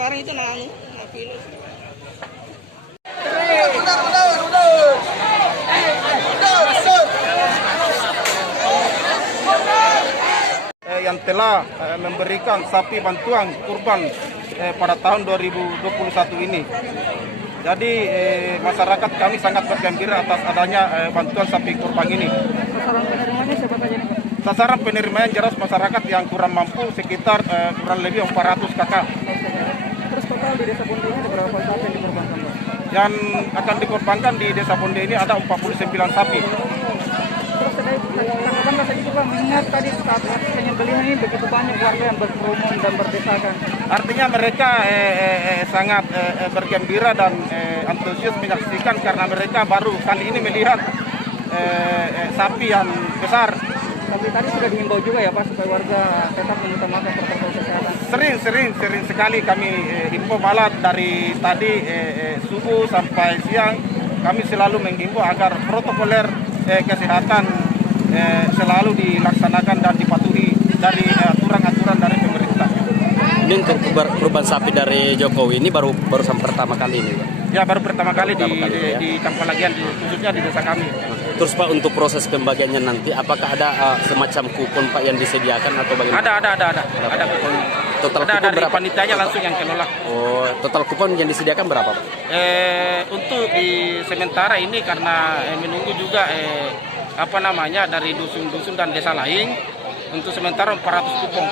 Orang itu nangis. Yang telah memberikan sapi bantuan kurban pada tahun 2021 ini. Jadi masyarakat kami sangat bergembira atas adanya bantuan sapi kurban ini. Sasaran penerimanya siapa saja nih, Pak? Sasaran penerimanya jelas masyarakat yang kurang mampu sekitar kurang lebih 400 kakak. Terus total di Desa Bonde ini ada berapa sapi yang dikorbankan, Pak? Yang akan dikorbankan di Desa Bonde ini ada 49 sapi. Terus tanggapan Bapak itu, Pak, mengingat tadi saat penyembelihan ini begitu banyak warga yang berkerumun dan berdesakan. Artinya mereka sangat bergembira dan antusias menyaksikan karena mereka baru kali ini melihat sapi yang besar. Tapi tadi sudah dihimbau juga ya, Pak, supaya warga tetap mengutamakan protokol kesehatan. Sering sekali kami himbau, malah dari tadi subuh sampai siang kami selalu menghimbau agar protokoler kesehatan selalu dilaksanakan dan dipatuhi dari aturan-aturan dari pemerintah. Ini untuk kurban sapi dari Jokowi ini baru pertama kali ini, Pak? Ya, baru pertama kali di Campalagian, khususnya di desa kami. Terus Pak, untuk proses pembagiannya nanti apakah ada semacam kupon Pak yang disediakan atau bagaimana? Ada kupon. Total ada kupon dari berapa? panitianya langsung yang kelola. Oh, total kupon yang disediakan berapa, Pak? Untuk di sementara ini karena menunggu juga dari dusun-dusun dan desa lain, untuk sementara 400 kupon.